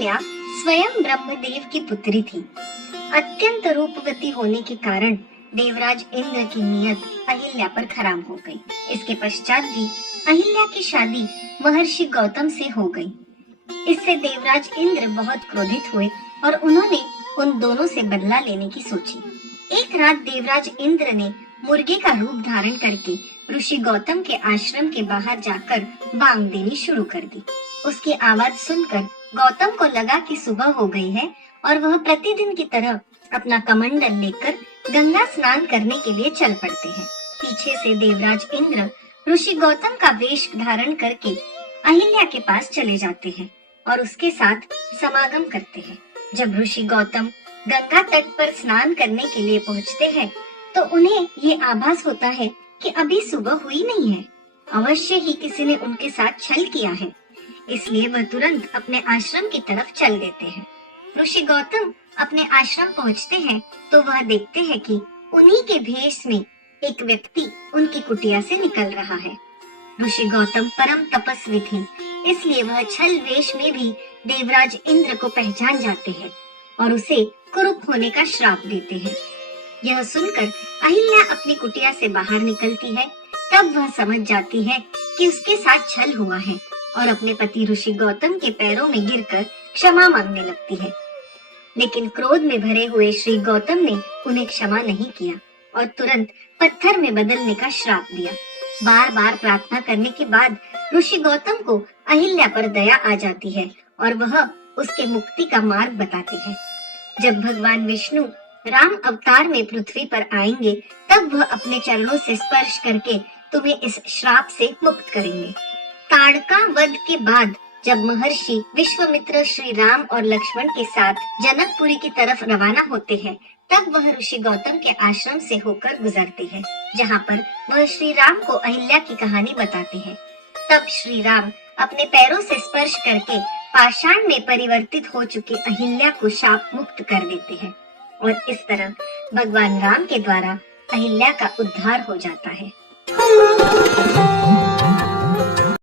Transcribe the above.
अहिल्या स्वयं ब्रह्मदेव की पुत्री थी। अत्यंत रूपवती होने के कारण देवराज इंद्र की नियत अहिल्या पर खराब हो गई। इसके पश्चात भी अहिल्या की शादी महर्षि गौतम से हो गई। इससे देवराज इंद्र बहुत क्रोधित हुए और उन्होंने उन दोनों से बदला लेने की सोची। एक रात देवराज इंद्र ने मुर्गे का रूप धारण करके ऋषि गौतम के आश्रम के बाहर जाकर बांग देनी शुरू कर दी। उसकी आवाज सुनकर गौतम को लगा कि सुबह हो गई है और वह प्रतिदिन की तरह अपना कमंडल लेकर गंगा स्नान करने के लिए चल पड़ते हैं। पीछे से देवराज इंद्र ऋषि गौतम का वेश धारण करके अहिल्या के पास चले जाते हैं और उसके साथ समागम करते हैं। जब ऋषि गौतम गंगा तट पर स्नान करने के लिए पहुंचते हैं तो उन्हें ये आभास होता है कि अभी सुबह हुई नहीं है, अवश्य ही किसी ने उनके साथ छल किया है। इसलिए वह तुरंत अपने आश्रम की तरफ चल देते हैं। ऋषि गौतम अपने आश्रम पहुंचते हैं तो वह देखते हैं कि उन्हीं के भेष में एक व्यक्ति उनकी कुटिया से निकल रहा है। ऋषि गौतम परम तपस्वी थे, इसलिए वह छल वेश में भी देवराज इंद्र को पहचान जाते हैं और उसे कुरूप होने का श्राप देते हैं। यह सुनकर अहिल्या अपनी कुटिया से बाहर निकलती है। तब वह समझ जाती है कि उसके साथ छल हुआ है और अपने पति ऋषि गौतम के पैरों में गिरकर क्षमा मांगने लगती है। लेकिन क्रोध में भरे हुए श्री गौतम ने उन्हें क्षमा नहीं किया और तुरंत पत्थर में बदलने का श्राप दिया। बार बार प्रार्थना करने के बाद ऋषि गौतम को अहिल्या पर दया आ जाती है और वह उसके मुक्ति का मार्ग बताते हैं। जब भगवान विष्णु राम अवतार में पृथ्वी पर आएंगे तब वह अपने चरणों से स्पर्श करके तुम्हें इस श्राप से मुक्त करेंगे। ताड़का वध के बाद जब महर्षि विश्वामित्र श्री राम और लक्ष्मण के साथ जनकपुरी की तरफ रवाना होते हैं तब वह ऋषि गौतम के आश्रम से होकर गुजरते हैं, जहाँ पर वह श्री राम को अहिल्या की कहानी बताते हैं। तब श्री राम अपने पैरों से स्पर्श करके पाषाण में परिवर्तित हो चुकी अहिल्या को शाप मुक्त कर देते हैं और इस तरह भगवान राम के द्वारा अहिल्या का उद्धार हो जाता है।